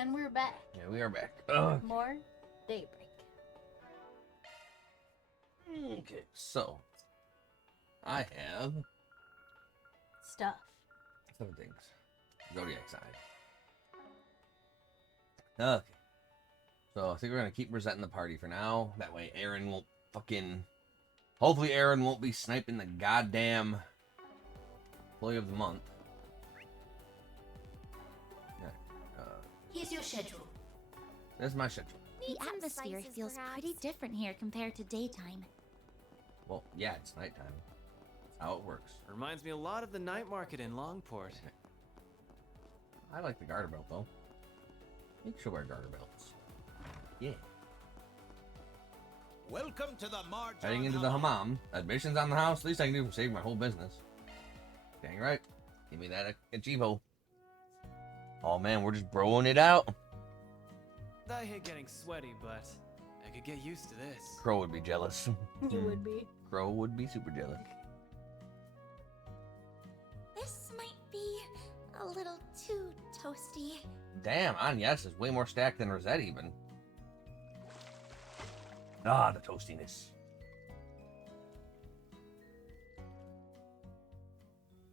And we're back. Yeah, we are back. Ugh. More Daybreak. Okay, so I have Stuff. 7 things. Zodiac side. Okay. So I think we're gonna keep resetting the party for now. That way Aaron won't fucking... Hopefully Aaron won't be sniping the goddamn employee of the month. Yeah. Here's your schedule. There's my schedule. The atmosphere feels pretty different here compared to daytime. Well, yeah, it's nighttime. That's how it works. Reminds me a lot of the night market in Longport. I like the garter belt though. You should wear garter belts. Yeah. Welcome to the March. Heading into the hammam. Admissions on the house. Least I can do for saving my whole business. Dang right. Give me that achievo. Oh man, we're just broing it out. I hate getting sweaty, but I could get used to this. Crow would be jealous. You would be. Crow would be super jealous. This might be a little too toasty. Damn, Agnes is way more stacked than Rosette even. Ah, the toastiness.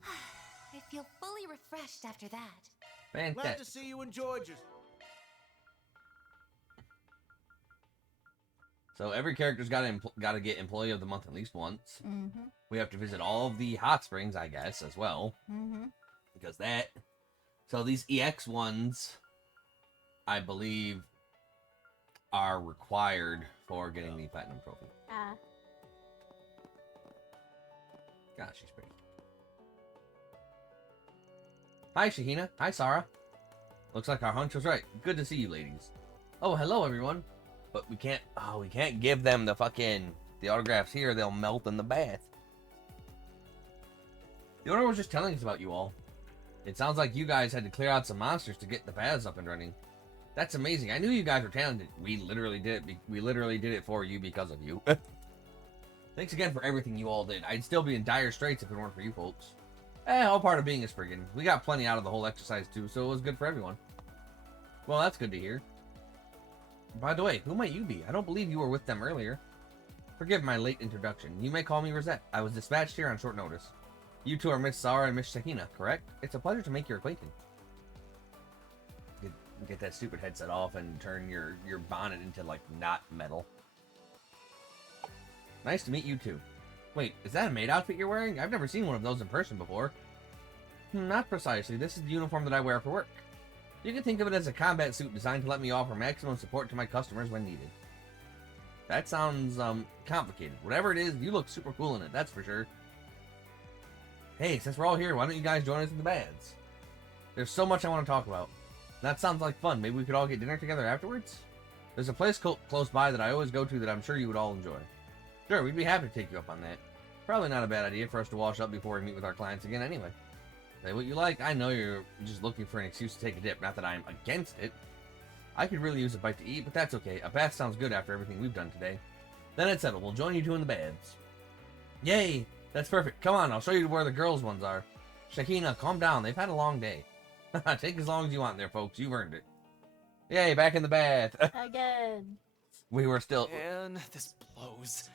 I feel fully refreshed after that. Glad to Fantastic. see you enjoyed your. So every character's got to get Employee of the Month at least once. Mm-hmm. We have to visit all of the hot springs, I guess, as well. Mm-hmm. Because that... So these EX ones, I believe, are required for getting the Platinum Trophy. Gosh, she's pretty. Hi, Shahina. Hi, Sarah. Looks like our hunch was right. Good to see you, ladies. Oh, hello, everyone. But we can't give them the autographs here. They'll melt in the bath. The owner was just telling us about you all. It sounds like you guys had to clear out some monsters to get the baths up and running. That's amazing. I knew you guys were talented. We literally did it. We literally did it for you because of you. Thanks again for everything you all did. I'd still be in dire straits if it weren't for you folks. All part of being a Spriggan. We got plenty out of the whole exercise too, so it was good for everyone. Well, that's good to hear. By the way, who might you be? I don't believe you were with them earlier. Forgive my late introduction. You may call me Rosette. I was dispatched here on short notice. You two are Miss Sarah and Miss Shahina, correct? It's a pleasure to make your acquaintance. Get that stupid headset off and turn your bonnet into, like, not metal. Nice to meet you too. Wait, is that a maid outfit you're wearing? I've never seen one of those in person before. Not precisely. This is the uniform that I wear for work. You can think of it as a combat suit designed to let me offer maximum support to my customers when needed. That sounds, complicated. Whatever it is, you look super cool in it, that's for sure. Hey, since we're all here, why don't you guys join us in the baths? There's so much I want to talk about. That sounds like fun. Maybe we could all get dinner together afterwards? There's a place close by that I always go to that I'm sure you would all enjoy. Sure, we'd be happy to take you up on that. Probably not a bad idea for us to wash up before we meet with our clients again anyway. Say what you like. I know you're just looking for an excuse to take a dip. Not that I'm against it. I could really use a bite to eat, but that's okay. A bath sounds good after everything we've done today. Then it's settled. We'll join you two in the baths. Yay! That's perfect. Come on, I'll show you where the girls' ones are. Shahina, calm down. They've had a long day. Take as long as you want there, folks. You've earned it. Yay, back in the bath. Again. We were still... Man, this blows.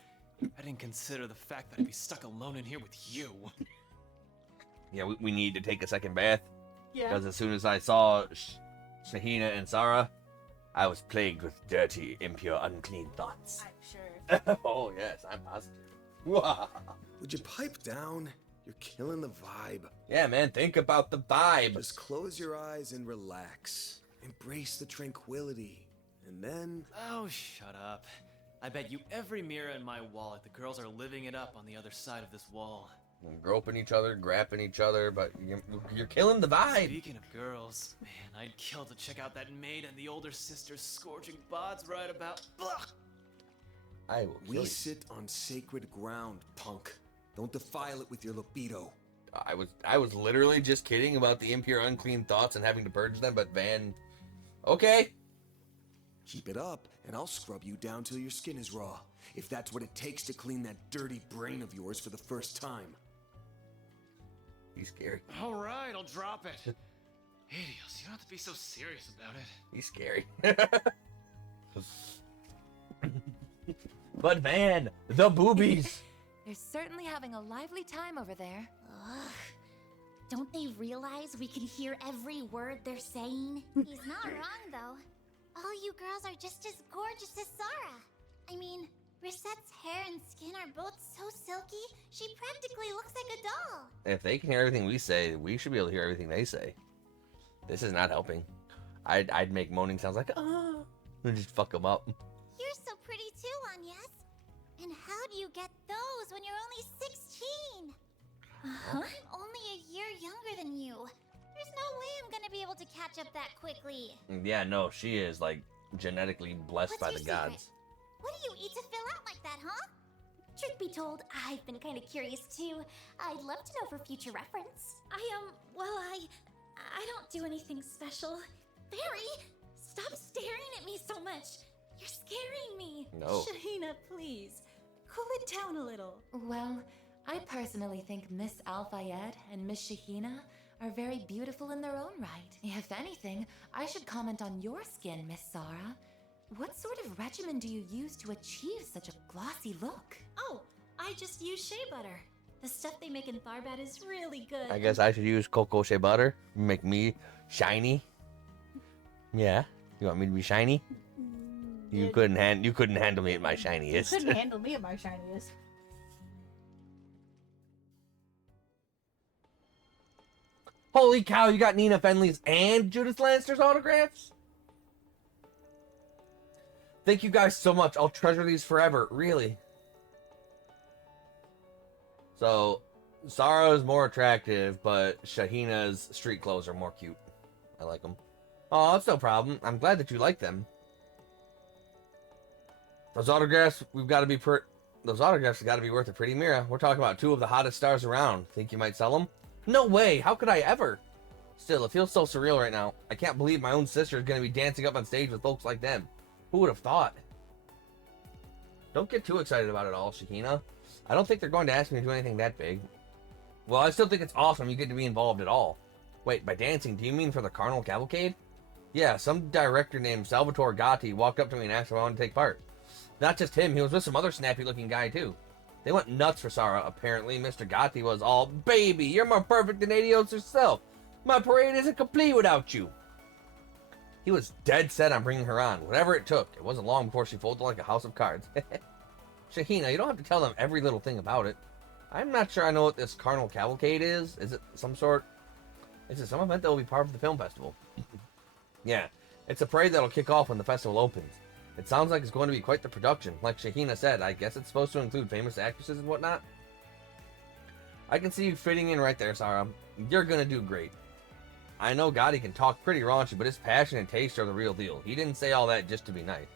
I didn't consider the fact that I'd be stuck alone in here with you. Yeah, we need to take a second bath. Yeah. Because as soon as I saw Shahina and Sarah, I was plagued with dirty, impure, unclean thoughts. I'm sure. Oh, yes, I'm positive. Would you pipe down? You're killing the vibe. Yeah, man, think about the vibe. Just close your eyes and relax. Embrace the tranquility. And then... Oh, shut up. I bet you every mirror in my wallet the girls are living it up on the other side of this wall. Groping each other, grapping each other, but you're killing the vibe. Speaking of girls, man, I'd kill to check out that maid and the older sister's scorching bods right about... Blah! I will kill We you. sit on sacred ground, punk. Don't defile it with your libido. I was literally just kidding about the impure, unclean thoughts and having to purge them, but Van... Okay. Keep it up, and I'll scrub you down till your skin is raw. If that's what it takes to clean that dirty brain of yours for the first time. He's scary. All right, I'll drop it. Adios, you don't have to be so serious about it. He's scary. But man, the boobies. They're certainly having a lively time over there. Ugh. Don't they realize we can hear every word they're saying? He's not wrong, though. All you girls are just as gorgeous as Sara. I mean, Risette's hair and skin are both so silky, she practically looks like a doll. If they can hear everything we say, we should be able to hear everything they say. This is not helping. I'd make moaning sounds like, oh, and just fuck them up. You're so pretty too, Agnes. And how do you get those when you're only 16? I'm only a year younger than you. There's no way I'm gonna be able to catch up that quickly. Yeah, no, she is like genetically blessed What's by your the secret? gods. What do you eat to fill out like that, huh? Truth be told, I've been kind of curious too. I'd love to know for future reference. I don't do anything special. Barry, stop staring at me so much. You're scaring me. No. Shahina, please. Cool it down a little. Well, I personally think Miss Al-Fayed and Miss Shahina are very beautiful in their own right. If anything, I should comment on your skin, Miss Sara. What sort of regimen do you use to achieve such a glossy look? Oh, I just use shea butter. The stuff they make in Tharbat is really good. I guess I should use cocoa shea butter. Make me shiny. Yeah, you want me to be shiny? You couldn't handle me at my You shiniest. couldn't handle me at my shiniest. Holy cow! You got Nina Fenley's and Judith Lannister's autographs. Thank you guys so much. I'll treasure these forever. Really. So, Sara is more attractive, but Shahina's street clothes are more cute. I like them. Oh, that's no problem. I'm glad that you like them. Those autographs got to be worth a pretty Mira. We're talking about two of the hottest stars around. Think you might sell them? No way. How could I ever? Still, it feels so surreal right now. I can't believe my own sister is going to be dancing up on stage with folks like them. Who would have thought? Don't get too excited about it all, Shahina. I don't think they're going to ask me to do anything that big. Well, I still think it's awesome you get to be involved at all. Wait, by dancing, do you mean for the Carnival Cavalcade? Yeah, some director named Salvatore Gatti walked up to me and asked if I wanted to take part. Not just him, he was with some other snappy-looking guy, too. They went nuts for Sara. Apparently, Mr. Gatti was all, baby, you're more perfect than Adios herself. My parade isn't complete without you. He was dead set on bringing her on, whatever it took. It wasn't long before she folded like a house of cards. Shahina, you don't have to tell them every little thing about it. I'm not sure I know what this Carnival Cavalcade is. Is it some event that will be part of the film festival? Yeah, it's a parade that'll kick off when the festival opens. It sounds like it's going to be quite the production. Like Shahina said, I guess it's supposed to include famous actresses and whatnot. I can see you fitting in right there, Sara. You're gonna do great. I know Gotti can talk pretty raunchy, but his passion and taste are the real deal. He didn't say all that just to be nice.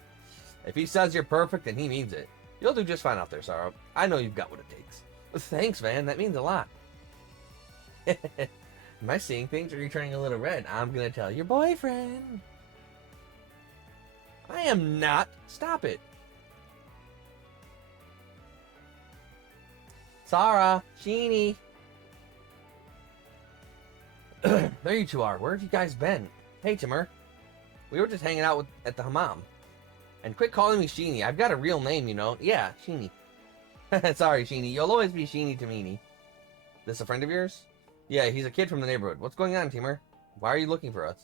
If he says you're perfect, then he means it. You'll do just fine out there, Sara. I know you've got what it takes. Thanks, man. That means a lot. Am I seeing things or are you turning a little red? I'm gonna tell your boyfriend. I am not. Stop it. Sara, Sheenie. There you two are. Where have you guys been? Hey, Timur. We were just hanging out at the hammam. And quit calling me Sheenie. I've got a real name, you know. Yeah, Sheenie. Sorry, Sheenie. You'll always be Sheenie to Meanie. This a friend of yours? Yeah, he's a kid from the neighborhood. What's going on, Timur? Why are you looking for us?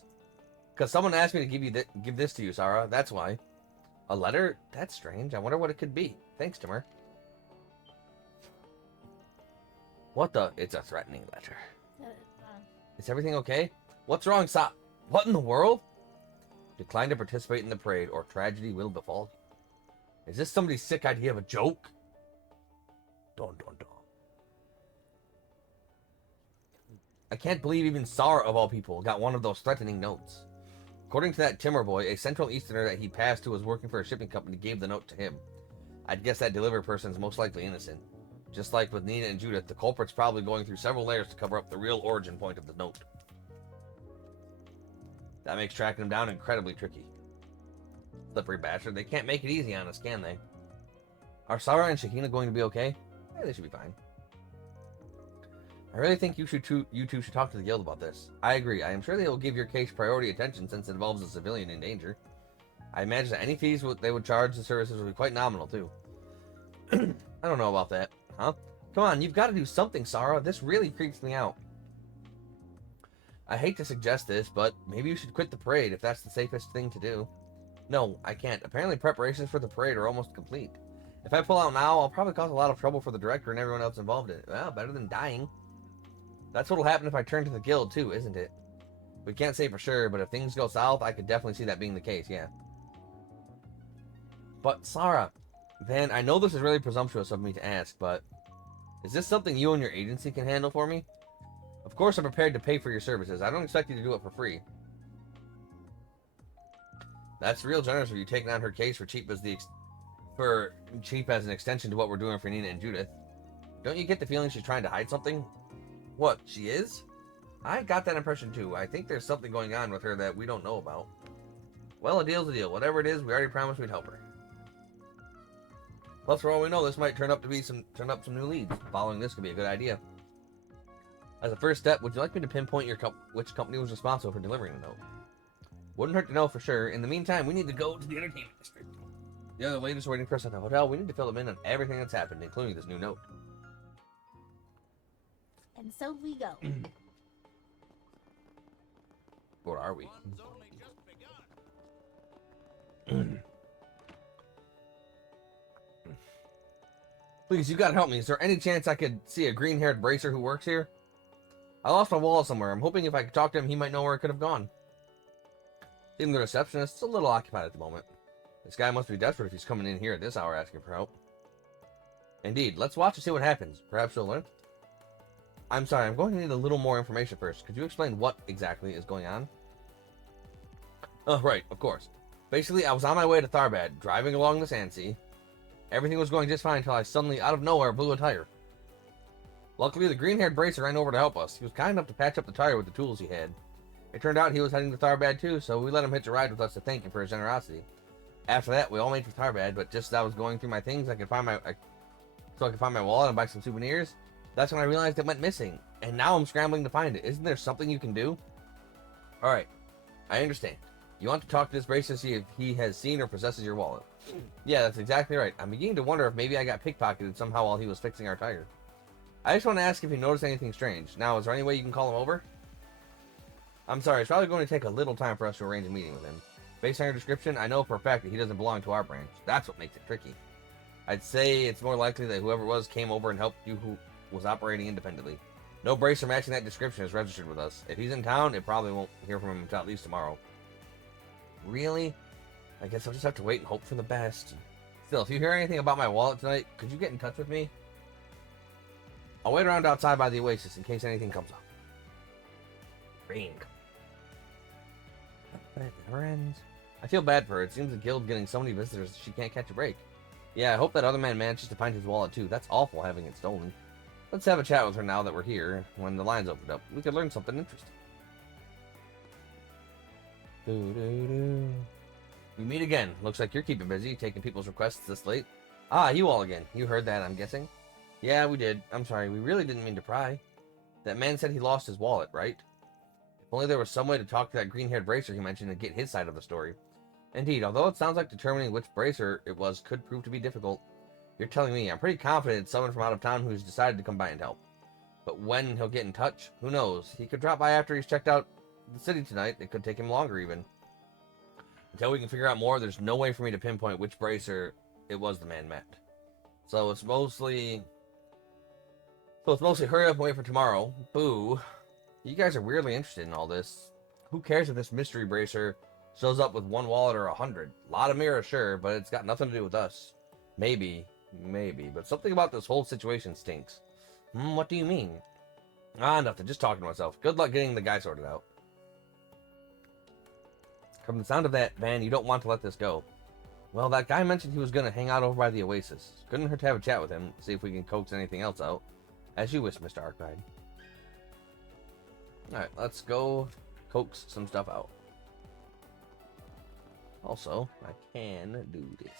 Because someone asked me to give this to you, Sara. That's why. A letter? That's strange. I wonder what it could be. Thanks, Timur. What the? It's a threatening letter. Is everything okay? What's wrong, What in the world? Decline to participate in the parade, or tragedy will befall you. Is this somebody's sick idea of a joke? Dun dun dun. I can't believe even Sara, of all people, got one of those threatening notes. According to that Timur boy, a Central Easterner that he passed who was working for a shipping company gave the note to him. I'd guess that delivery person's most likely innocent. Just like with Nina and Judith, the culprit's probably going through several layers to cover up the real origin point of the note. That makes tracking them down incredibly tricky. Slippery bastard, they can't make it easy on us, can they? Are Sara and Shahina going to be okay? Yeah, they should be fine. I really think you two should talk to the guild about this. I agree. I am sure they will give your case priority attention since it involves a civilian in danger. I imagine that any fees they would charge the services would be quite nominal, too. I don't know about that. Huh? Come on, you've got to do something, Sarah. This really creeps me out. I hate to suggest this, but maybe you should quit the parade if that's the safest thing to do. No, I can't. Apparently preparations for the parade are almost complete. If I pull out now, I'll probably cause a lot of trouble for the director and everyone else involved in it. Well, better than dying. That's what'll happen if I turn to the guild, too, isn't it? We can't say for sure, but if things go south, I could definitely see that being the case, yeah. But, Sarah, Van, I know this is really presumptuous of me to ask, but is this something you and your agency can handle for me? Of course I'm prepared to pay for your services. I don't expect you to do it for free. That's real generous of you taking on her case for cheap as an extension to what we're doing for Nina and Judith. Don't you get the feeling she's trying to hide something? What, she is? I got that impression too. I think there's something going on with her that we don't know about. Well, a deal's a deal. Whatever it is, we already promised we'd help her. Plus, for all we know, this might turn up some new leads. Following this could be a good idea. As a first step, would you like me to pinpoint which company was responsible for delivering the note? Wouldn't hurt to know for sure. In the meantime, we need to go to the entertainment district. The other ladies are waiting for us at the hotel. We need to fill them in on everything that's happened, including this new note. And so we go. Where are we? One's only just begun. Please, you gotta help me. Is there any chance I could see a green-haired bracer who works here? I lost my wallet somewhere. I'm hoping if I could talk to him, he might know where it could have gone. Even the receptionist's a little occupied at the moment. This guy must be desperate if he's coming in here at this hour asking for help. Indeed. Let's watch and see what happens. Perhaps you'll learn. I'm sorry, I'm going to need a little more information first. Could you explain what exactly is going on? Oh, right, of course. Basically, I was on my way to Tharbad, driving along the Sandsea. Everything was going just fine until I suddenly, out of nowhere, blew a tire. Luckily, the green-haired bracer ran over to help us. He was kind enough to patch up the tire with the tools he had. It turned out he was heading to Tharbad too, so we let him hitch a ride with us to thank him for his generosity. After that, we all made it to Tharbad, but just as I was going through my things, so I could find my wallet and buy some souvenirs, that's when I realized it went missing. And now I'm scrambling to find it. Isn't there something you can do? Alright, I understand. You want to talk to this bracer to see if he has seen or possesses your wallet. Yeah, that's exactly right. I'm beginning to wonder if maybe I got pickpocketed somehow while he was fixing our tire. I just want to ask if he noticed anything strange. Now, is there any way you can call him over? I'm sorry, it's probably going to take a little time for us to arrange a meeting with him. Based on your description, I know for a fact that he doesn't belong to our branch. That's what makes it tricky. I'd say it's more likely that whoever it was came over and helped you who was operating independently. No bracer matching that description is registered with us. If he's in town, it probably won't hear from him until at least tomorrow. Really? I guess I'll just have to wait and hope for the best. Still, if you hear anything about my wallet tonight, could you get in touch with me? I'll wait around outside by the Oasis in case anything comes up. Rain. It never ends. I feel bad for her. It seems the guild's getting so many visitors she can't catch a break. Yeah, I hope that other man manages to find his wallet too. That's awful having it stolen. Let's have a chat with her now that we're here. When the line's opened up, we could learn something interesting. We meet again. Looks like you're keeping busy, taking people's requests this late. Ah, you all again. You heard that, I'm guessing? Yeah, we did. I'm sorry, we really didn't mean to pry. That man said he lost his wallet, right? If only there was some way to talk to that green-haired bracer he mentioned and get his side of the story. Indeed, although it sounds like determining which bracer it was could prove to be difficult, you're telling me I'm pretty confident it's someone from out of town who's decided to come by and help. But when he'll get in touch, who knows? He could drop by after he's checked out the city tonight. It could take him longer, even. Until we can figure out more, there's no way for me to pinpoint which bracer it was the man met. So it's mostly hurry up and wait for tomorrow. Boo. You guys are weirdly interested in all this. Who cares if this mystery bracer shows up with 1 wallet or 100? A lot of mirrors, sure, but it's got nothing to do with us. Maybe, but something about this whole situation stinks. What do you mean? Nothing, just talking to myself. Good luck getting the guy sorted out. From the sound of that, Van, you don't want to let this go. Well, that guy mentioned he was going to hang out over by the Oasis. Couldn't hurt to have a chat with him, see if we can coax anything else out. As you wish, Mr. Arkwright. Alright, let's go coax some stuff out. Also, I can do this.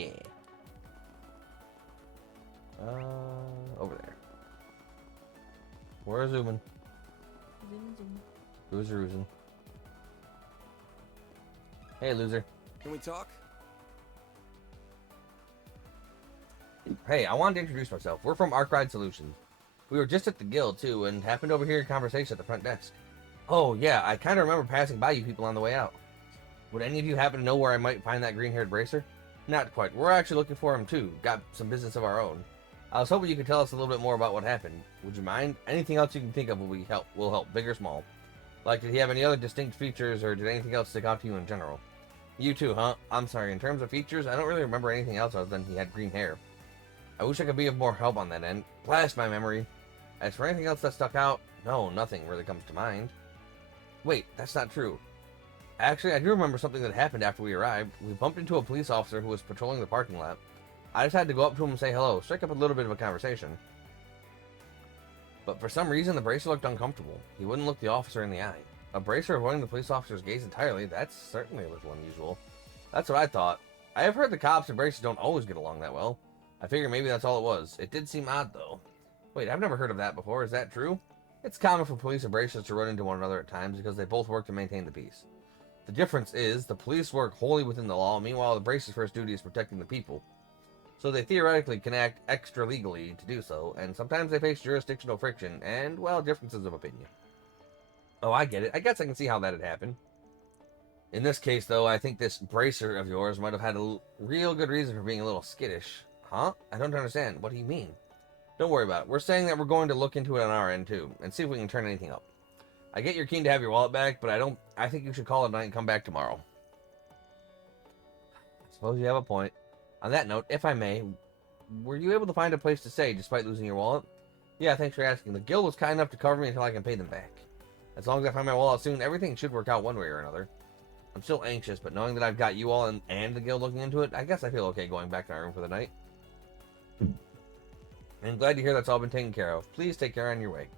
Yeah. Over there. We're zooming. Zoom, zoom. Who's roozing? Hey, loser. Can we talk? Hey, I wanted to introduce myself. We're from Arc Ride Solutions. We were just at the guild, too, and happened to overhear a conversation at the front desk. Oh, yeah, I kind of remember passing by you people on the way out. Would any of you happen to know where I might find that green-haired bracer? Not quite. We're actually looking for him, too. Got some business of our own. I was hoping you could tell us a little bit more about what happened. Would you mind? Anything else you can think of will help, big or small. Like, did he have any other distinct features, or did anything else stick out to you in general? You too, huh? I'm sorry, in terms of features, I don't really remember anything else other than he had green hair. I wish I could be of more help on that end. Blast my memory. As for anything else that stuck out, no, nothing really comes to mind. Wait, that's not true. Actually, I do remember something that happened after we arrived. We bumped into a police officer who was patrolling the parking lot. I just had to go up to him and say hello, strike up a little bit of a conversation. But for some reason, the bracer looked uncomfortable. He wouldn't look the officer in the eye. A bracer avoiding the police officer's gaze entirely, that's certainly a little unusual. That's what I thought. I have heard the cops and bracers don't always get along that well. I figure maybe that's all it was. It did seem odd, though. Wait, I've never heard of that before. Is that true? It's common for police and bracers to run into one another at times because they both work to maintain the peace. The difference is, the police work wholly within the law, meanwhile the bracers' first duty is protecting the people. So they theoretically can act extra-legally to do so, and sometimes they face jurisdictional friction and, well, differences of opinion. Oh, I get it. I guess I can see how that'd happen. In this case, though, I think this bracer of yours might have had a real good reason for being a little skittish. Huh? I don't understand. What do you mean? Don't worry about it. We're saying that we're going to look into it on our end, too, and see if we can turn anything up. I get you're keen to have your wallet back, but I think you should call it a night and come back tomorrow. I suppose you have a point. On that note, if I may, were you able to find a place to stay despite losing your wallet? Yeah, thanks for asking. The guild was kind enough to cover me until I can pay them back. As long as I find my wallet soon, everything should work out one way or another. I'm still anxious, but knowing that I've got you all and the guild looking into it, I guess I feel okay going back to my room for the night. I'm glad to hear that's all been taken care of. Please take care on your way.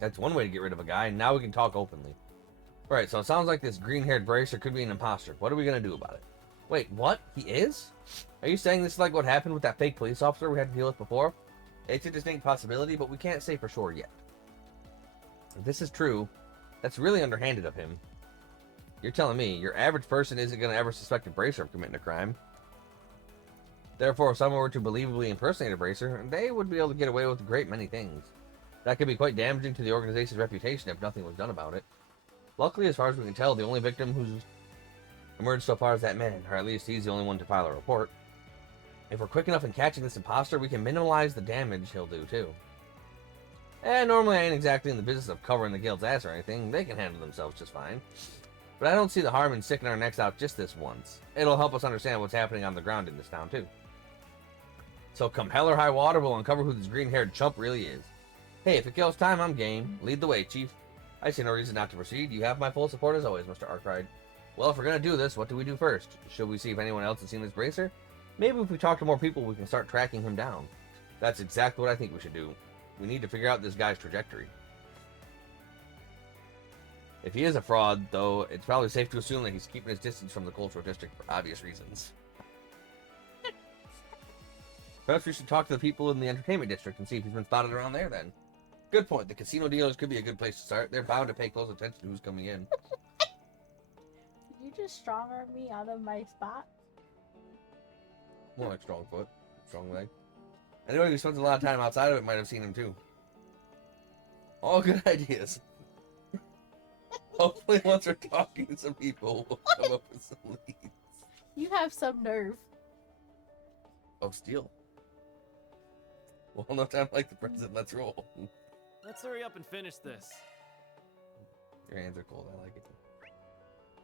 That's one way to get rid of a guy. Now we can talk openly. Alright, so it sounds like this green-haired bracer could be an imposter. What are we going to do about it? Wait, what? He is? Are you saying this is like what happened with that fake police officer we had to deal with before? It's a distinct possibility, but we can't say for sure yet. If this is true, that's really underhanded of him. You're telling me your average person isn't going to ever suspect a bracer of committing a crime. Therefore, if someone were to believably impersonate a bracer, they would be able to get away with a great many things. That could be quite damaging to the organization's reputation if nothing was done about it. Luckily, as far as we can tell, the only victim who's emerged so far is that man, or at least he's the only one to file a report. If we're quick enough in catching this imposter, we can minimize the damage he'll do, too. And normally I ain't exactly in the business of covering the guild's ass or anything. They can handle themselves just fine. But I don't see the harm in sticking our necks out just this once. It'll help us understand what's happening on the ground in this town, too. So come hell or high water, we'll uncover who this green-haired chump really is. Hey, if it kills time, I'm game. Lead the way, Chief. I see no reason not to proceed. You have my full support as always, Mr. Arkwright. Well, if we're gonna do this, what do we do first? Should we see if anyone else has seen this bracer? Maybe if we talk to more people, we can start tracking him down. That's exactly what I think we should do. We need to figure out this guy's trajectory. If he is a fraud, though, it's probably safe to assume that he's keeping his distance from the cultural district for obvious reasons. Perhaps we should talk to the people in the entertainment district and see if he's been spotted around there then. Good point. The casino dealers could be a good place to start. They're bound to pay close attention to who's coming in. Did you just strong-arm me out of my spot? More like strong foot, strong leg. Anyone who spends a lot of time outside of it might have seen him too. All good ideas. Hopefully once we're talking to some people, we'll come up with some leads. You have some nerve. Oh, steel. Well, no time like the present. Let's roll. Let's hurry up and finish this. Your hands are cold. I like it.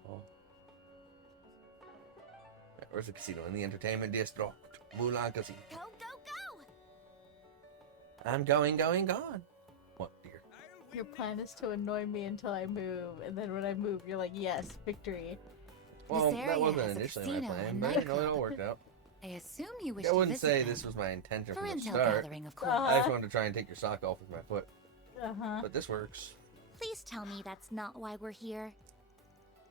Oh. Right, where's the casino? In the entertainment district. Mulan Casino. Go, go, go! I'm going, gone. What, dear? Your plan is to annoy me until I move, and then when I move, you're like, yes, victory. Well, This that area wasn't has a initially my casino plan, and but you know, it nightclub. all worked out. I assume you wish I to wouldn't visit say them. this was my intention For from the intel start. gathering, of course. I just wanted to try and take your sock off with my foot. Uh-huh. But this works. Please tell me that's not why we're here.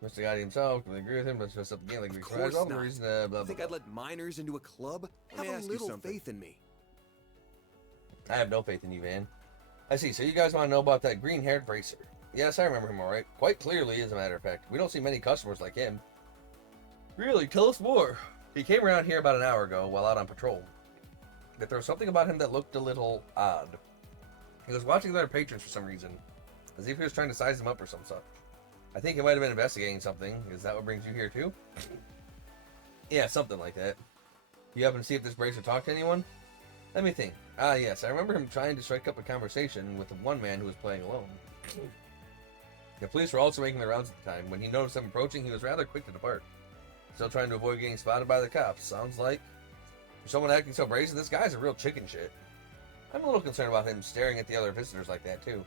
Mr. Gotti himself, can agree with him, let's dress up again like we course all the not. reason, You blah, think blah, I'd let minors into a club? Let me Have a ask you little something. faith in me. I have no faith in you, Van. I see, so you guys want to know about that green-haired bracer. Yes, I remember him alright. Quite clearly, as a matter of fact. We don't see many customers like him. Really? Tell us more. He came around here about an hour ago while out on patrol. But there was something about him that looked a little odd. He was watching the other patrons for some reason, as if he was trying to size them up or some such. I think he might have been investigating something. Is that what brings you here too? Yeah, something like that. You happen to see if this bracer talked to anyone? Let me think. Ah, yes, I remember him trying to strike up a conversation with the one man who was playing alone. The police were also making their rounds at the time. When he noticed them approaching, he was rather quick to depart. Still trying to avoid getting spotted by the cops. Sounds like, for someone acting so brazen, this guy's a real chicken shit. I'm a little concerned about him staring at the other visitors like that, too.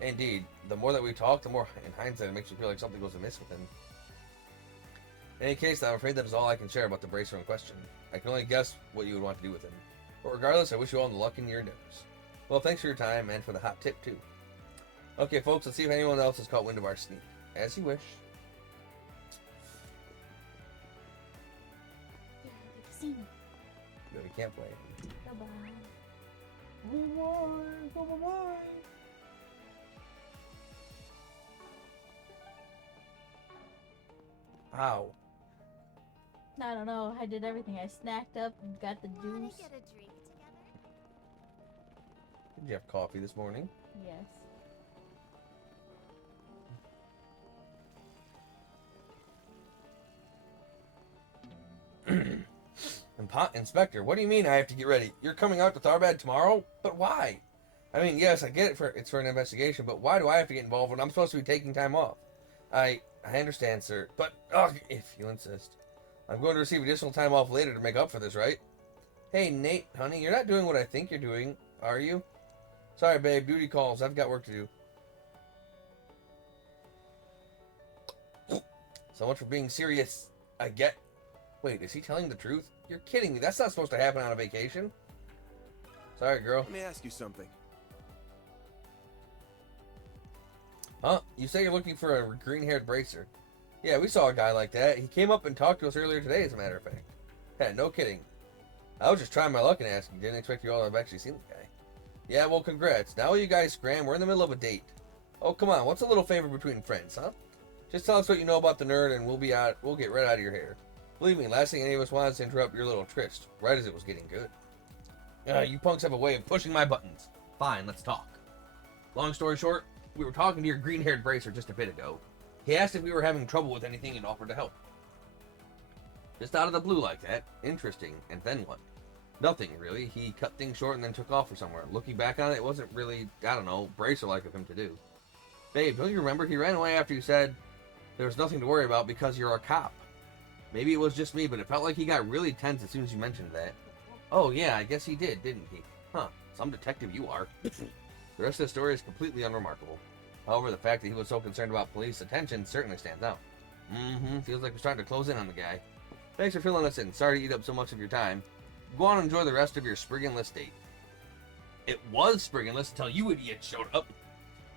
Indeed, the more that we talk, the more, in hindsight, it makes you feel like something goes amiss with him. In any case, I'm afraid that is all I can share about the bracer in question. I can only guess what you would want to do with him. But regardless, I wish you all the luck in your endeavors. Well, thanks for your time, and for the hot tip, too. Okay, folks, let's see if anyone else has caught wind of our sneak. As you wish. Yeah, the casino. No, we can't play. Bye-bye. Ow. I don't know. I did everything. I snacked up and got the Wanna juice. get a drink together? Did you have coffee this morning? Yes. Inspector, what do you mean I have to get ready? You're coming out to Tharbad tomorrow? But why? I mean, yes, I get it, it's for an investigation, but why do I have to get involved when I'm supposed to be taking time off? I understand, sir, but if you insist. I'm going to receive additional time off later to make up for this, right? Hey, Nate, honey, you're not doing what I think you're doing, are you? Sorry, babe, duty calls. I've got work to do. So much for being serious. I get... Wait, is he telling the truth? You're kidding me. That's not supposed to happen on a vacation. Sorry, girl. Let me ask you something. Huh? You say you're looking for a green-haired bracer. Yeah, we saw a guy like that. He came up and talked to us earlier today, as a matter of fact. Yeah, no kidding. I was just trying my luck and asking. Didn't expect you all to have actually seen the guy. Yeah, well, congrats. Now you guys scram. We're in the middle of a date. Oh, come on. What's a little favor between friends, huh? Just tell us what you know about the nerd, and we'll get right out of your hair. Believe me, last thing any of us wanted is to interrupt your little tryst, right as it was getting good. You punks have a way of pushing my buttons. Fine, let's talk. Long story short, we were talking to your green-haired bracer just a bit ago. He asked if we were having trouble with anything and offered to help. Just out of the blue like that. Interesting. And then what? Nothing, really. He cut things short and then took off for somewhere. Looking back on it, it wasn't really, I don't know, bracer-like of him to do. Babe, don't you remember? He ran away after you said there was nothing to worry about because you're a cop. Maybe it was just me, but it felt like he got really tense as soon as you mentioned that. Oh, yeah, I guess he did, didn't he? Huh, some detective you are. The rest of the story is completely unremarkable. However, the fact that he was so concerned about police attention certainly stands out. Feels like we're starting to close in on the guy. Thanks for filling us in. Sorry to eat up so much of your time. Go on and enjoy the rest of your spring and list date. It was spring and list until you idiots showed up.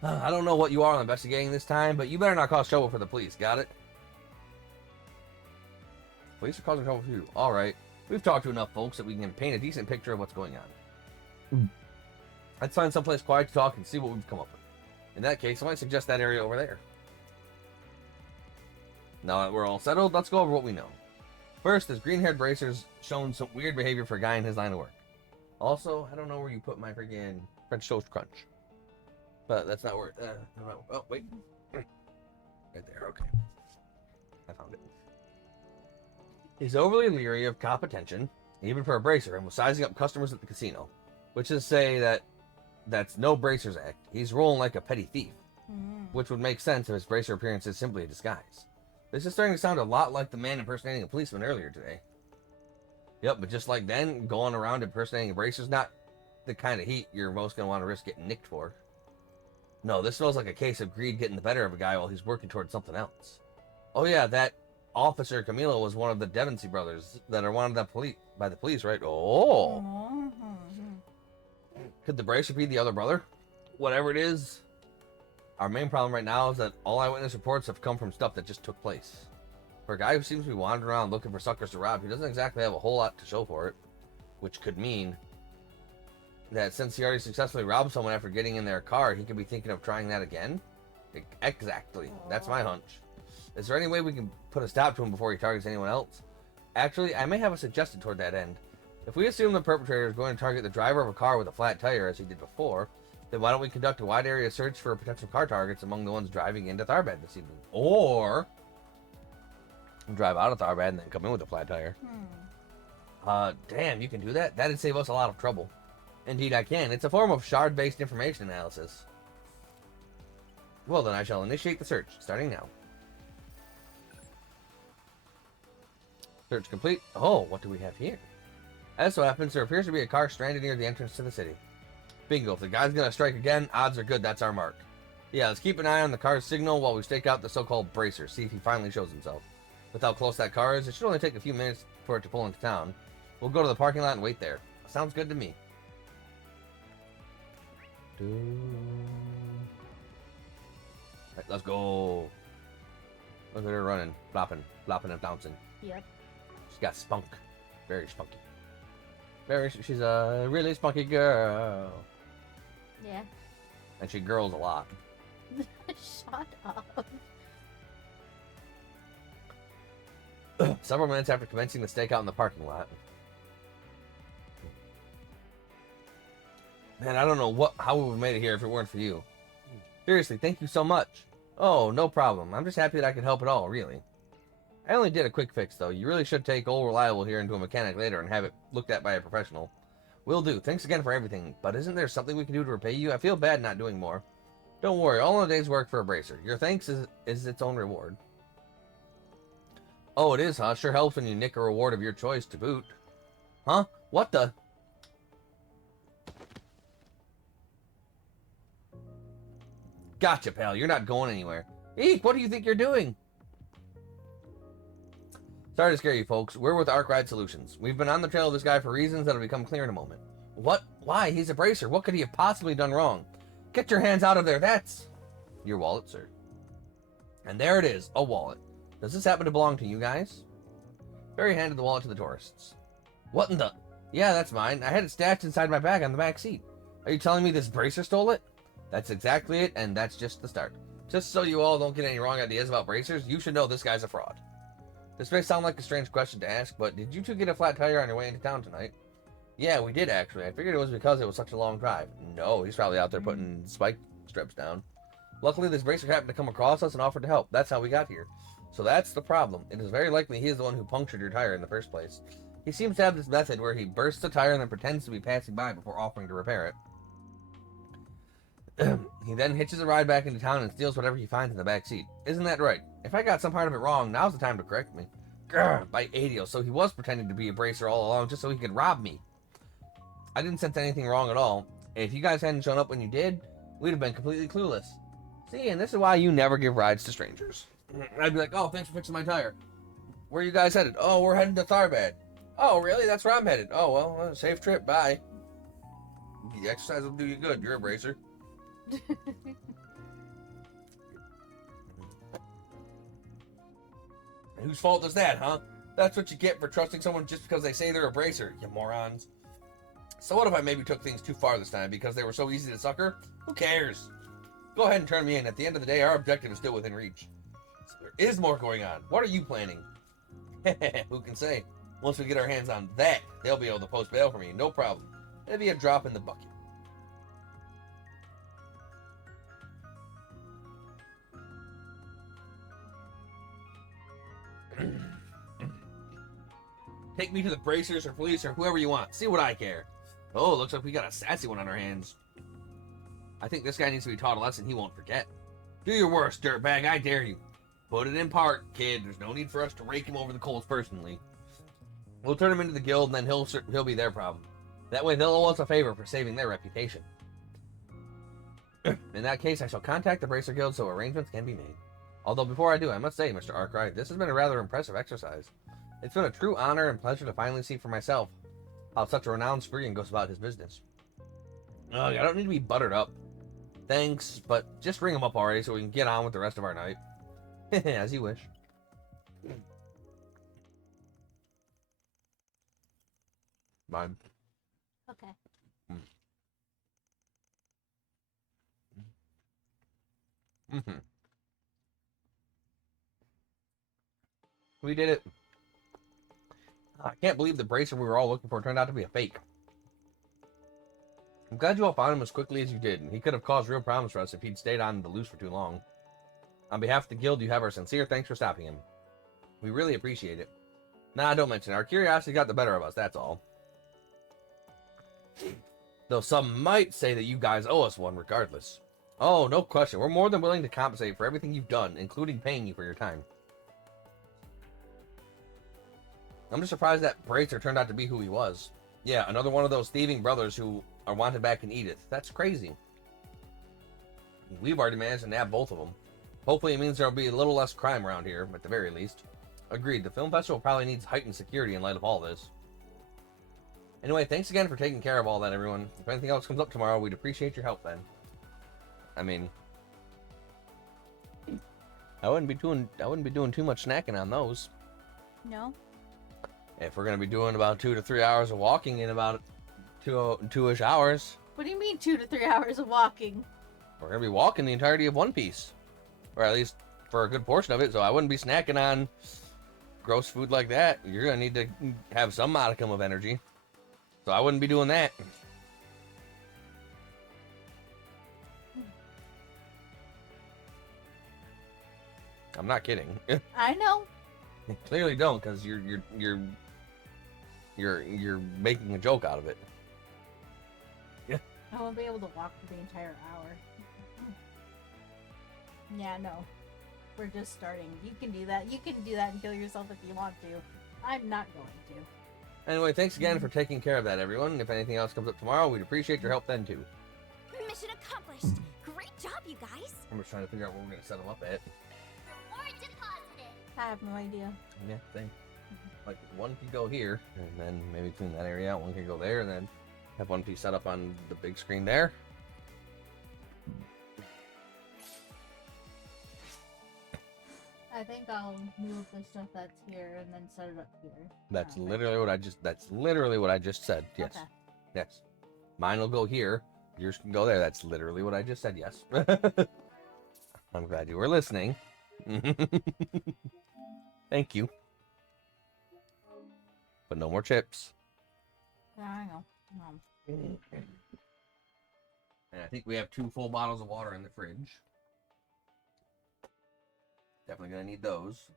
I don't know what you are investigating this time, but you better not cause trouble for the police, got it? Police are causing trouble for you. Alright. We've talked to enough folks that we can paint a decent picture of what's going on. Let's find someplace quiet to talk and see what we've come up with. In that case, I might suggest that area over there. Now that we're all settled, let's go over what we know. First, this green-haired bracer's shown some weird behavior for a guy in his line of work. Also, I don't know where you put my freaking French toast crunch. But that's not where oh, wait. Right there, okay. I found it. He's overly leery of cop attention, even for a bracer, and was sizing up customers at the casino. Which is to say that that's no bracer's act. He's rolling like a petty thief. Which would make sense if his bracer appearance is simply a disguise. This is starting to sound a lot like the man impersonating a policeman earlier today. Yep, but just like then, going around impersonating a bracer's not the kind of heat you're most going to want to risk getting nicked for. No, this smells like a case of greed getting the better of a guy while he's working towards something else. Oh yeah, that Officer Camilo was one of the Devonsey brothers that are wanted by the police, right? Oh! Could the bracer be the other brother? Whatever it is, Our main problem right now is that all eyewitness reports have come from stuff that just took place. For a guy who seems to be wandering around looking for suckers to rob, he doesn't exactly have a whole lot to show for it. Which could mean that since he already successfully robbed someone after getting in their car, he could be thinking of trying that again? Exactly. That's my hunch. Is there any way we can put a stop to him before he targets anyone else? Actually, I may have a suggestion toward that end. If we assume the perpetrator is going to target the driver of a car with a flat tire, as he did before, then why don't we conduct a wide area search for potential car targets among the ones driving into Tharbad this evening? Or drive out of Tharbad and then come in with a flat tire. Damn, you can do that? That'd save us a lot of trouble. Indeed, I can. It's a form of shard-based information analysis. Well, then I shall initiate the search, starting now. Search complete. Oh, what do we have here? As so happens, there appears to be a car stranded near the entrance to the city. Bingo, if the guy's gonna strike again, odds are good that's our mark. Yeah, let's keep an eye on the car's signal while we stake out the so-called bracer, see if he finally shows himself. With how close that car is, it should only take a few minutes for it to pull into town. We'll go to the parking lot and wait there. Sounds good to me. Right, let's go. Look at her running, flopping and bouncing. Yep. She's got spunk. Very spunky. She's a really spunky girl. Yeah. And she girls a lot. Shut up. Several minutes after commencing the stakeout in the parking lot. Man, I don't know how we would have made it here if it weren't for you. Seriously, thank you so much. Oh, no problem. I'm just happy that I could help at all, really. I only did a quick fix, though. You really should take old Reliable here into a mechanic later and have it looked at by a professional. Will do. Thanks again for everything. But isn't there something we can do to repay you? I feel bad not doing more. Don't worry. All in a day's work for a bracer. Your thanks is its own reward. Oh, it is, huh? Sure helps when you nick a reward of your choice to boot. Huh? What the? Gotcha, pal. You're not going anywhere. Eek, what do you think you're doing? Sorry to scare you, folks. We're with Arkwright Solutions. We've been on the trail of this guy for reasons that'll become clear in a moment. What? Why? He's a bracer. What could he have possibly done wrong? Get your hands out of there. That's your wallet, sir. And there it is, a wallet. Does this happen to belong to you guys? Barry handed the wallet to the tourists. What in the? Yeah, that's mine. I had it stashed inside my bag on the back seat. Are you telling me this bracer stole it? That's exactly it, and that's just the start. Just so you all don't get any wrong ideas about bracers, you should know this guy's a fraud. This may sound like a strange question to ask, but did you two get a flat tire on your way into town tonight? Yeah, we did actually. I figured it was because it was such a long drive. No, he's probably out there putting spike strips down. Luckily, this bracer happened to come across us and offered to help. That's how we got here. So that's the problem. It is very likely he is the one who punctured your tire in the first place. He seems to have this method where he bursts the tire and then pretends to be passing by before offering to repair it. He then hitches a ride back into town and steals whatever he finds in the back seat. Isn't that right? If I got some part of it wrong, now's the time to correct me. Grr, by Adio, so he was pretending to be a bracer all along just so he could rob me. I didn't sense anything wrong at all. If you guys hadn't shown up when you did, we'd have been completely clueless. See, and this is why you never give rides to strangers. I'd be like, oh, thanks for fixing my tire. Where are you guys headed? Oh, we're heading to Tharbad. Oh, really? That's where I'm headed. Oh, well, safe trip. Bye. The exercise will do you good. You're a bracer. And whose fault is that, huh? That's what you get for trusting someone just because they say they're a bracer, you morons. So what if I maybe took things too far this time because they were so easy to sucker? Who cares? Go ahead and turn me in. At the end of the day, our objective is still within reach. So there is more going on. What are you planning? Who can say? Once we get our hands on that, they'll be able to post bail for me. No problem. It'll be a drop in the bucket. Take me to the bracers or police or whoever you want. See what I care. Oh, looks like we got a sassy one on our hands. I think this guy needs to be taught a lesson he won't forget. Do your worst, dirtbag. I dare you. Put it in park, kid. There's no need for us to rake him over the coals personally. We'll turn him into the guild, and then he'll be their problem. That way they'll owe us a favor for saving their reputation. In that case, I shall contact the Bracer Guild so arrangements can be made. Although before I do, I must say, Mr. Arkwright, this has been a rather impressive exercise. It's been a true honor and pleasure to finally see for myself how such a renowned Spriggan goes about his business. Ugh, I don't need to be buttered up. Thanks, but just ring them up already so we can get on with the rest of our night. As you wish. Mine. Okay. Mm-hmm. We did it. I can't believe the bracelet we were all looking for turned out to be a fake. I'm glad you all found him as quickly as you did. He could have caused real problems for us if he'd stayed on the loose for too long. On behalf of the guild, you have our sincere thanks for stopping him. We really appreciate it. Nah, don't mention it. Our curiosity got the better of us, that's all. Though some might say that you guys owe us one regardless. Oh, no question. We're more than willing to compensate for everything you've done, including paying you for your time. I'm just surprised that Bracer turned out to be who he was. Yeah, another one of those thieving brothers who are wanted back in Edith. That's crazy. We've already managed to nab both of them. Hopefully it means there'll be a little less crime around here, at the very least. Agreed, the film festival probably needs heightened security in light of all this. Anyway, thanks again for taking care of all that, everyone. If anything else comes up tomorrow, we'd appreciate your help then. I mean, I wouldn't be doing too much snacking on those. No? If we're gonna be doing about 2 to 3 hours of walking in about two-ish hours. What do you mean 2 to 3 hours of walking? We're gonna be walking the entirety of One Piece. Or at least for a good portion of it, so I wouldn't be snacking on gross food like that. You're gonna need to have some modicum of energy. So I wouldn't be doing that. I'm not kidding. I know. Clearly don't, because you're making a joke out of it. Yeah. I won't be able to walk for the entire hour. Yeah, no. We're just starting. You can do that. You can do that and kill yourself if you want to. I'm not going to. Anyway, thanks again for taking care of that, everyone. If anything else comes up tomorrow, we'd appreciate your help then, too. Mission accomplished. Great job, you guys. I'm just trying to figure out where we're going to set them up at. Reward deposited. I have no idea. Yeah, same. Like, one could go here, and then maybe clean that area out. One could go there, and then have One Piece set up on the big screen there. I think I'll move the stuff that's here and then set it up here. That's Right. literally what I just said. Yes. Okay. Yes. Mine will go here. Yours can go there. That's literally what I just said. Yes. I'm glad you were listening. Thank you. But no more chips. Yeah, I know. And I think we have 2 full bottles of water in the fridge. Definitely gonna need those.